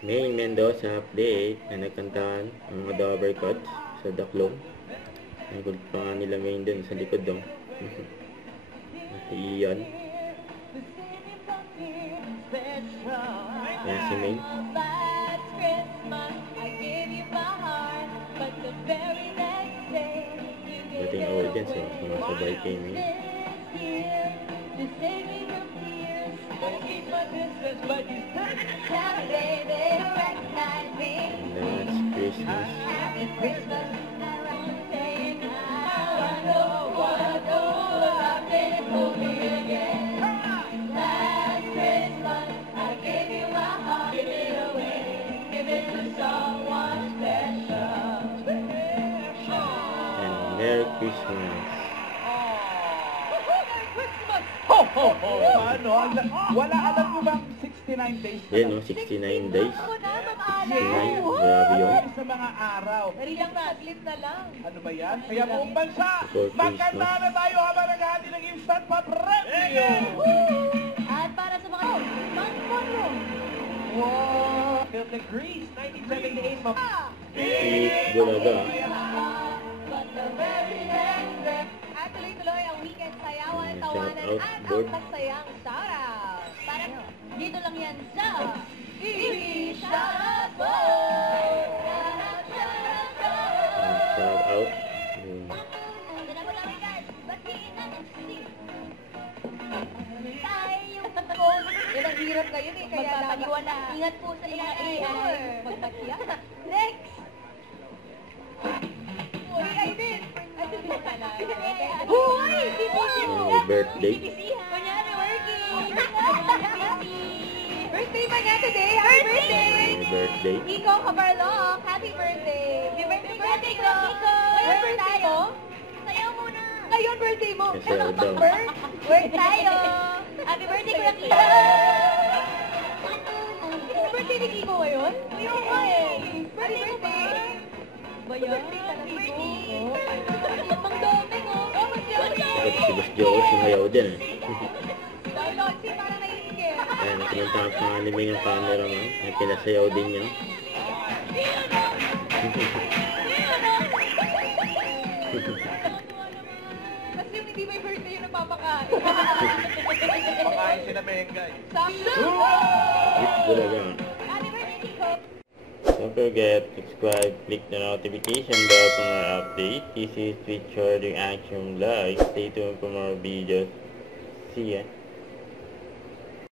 May Mendoza update na nagkantaan ang mga Dover Cuts sa Daklong. Nagod pa nga nila Main dun sa likod dong. Si Ian. Kaya si Main. Dating audience sumasabay kay Main. And that's Christmas. And Merry Christmas. Ho, ho, ho! Ano? Wala alam nyo bang 69 days? Yan no, 69 days. 69, grabe yun. Sa mga araw. Dari lang saglit na lang. Ano ba yan? Kaya buong bansa, Before magkanta Christmas. na tayo habang naghahati ng instant pa premium! At para sa mga Manpono. Wow! Phil the Grease, 1978 pa. Eat Bulaga. At tuloy-tuloy ang weekend sayawan, Shout tawanan out, at Board. ang masayang shoutout. Para dito lang yan sa TV Shoutout Mo! Shout out. Yan ang hirap ngayon eh, kaya magpapaniwala. Ingat po sa mga AI. Magpatiya. Next! Uy, Aiden! Uy! Happy birthday. Kunyari, working! Birthday ba niya today? Happy birthday! Happy birthday. Nico Cabarloc, happy birthday! Happy birthday, Nico! Ngayon birthday mo? Sayaw muna! Ngayon birthday mo? Sayaw daw. Work tayo! Happy birthday, Kuya Kiko! Happy birthday ni Kiko ngayon? Ngayon nga eh! Happy birthday! Ba yan? Happy birthday! Mang Domeng oh! Bakit si Boss Joe sumayaw din eh. Dahil Lotsi, parang naiingit. Ayan, nakinunta ang pangaliming yung cameraman. Ay pinasayaw din niya. Kasi yung hindi may birthday yung napapakain. Pakain si na Bengay. Sakto! Eat Bulaga. Happy birthday, Kiko! Don't forget to subscribe, click the notification bell for more updates. This is Twitch Charging Action Live. Stay tuned for more videos. See ya.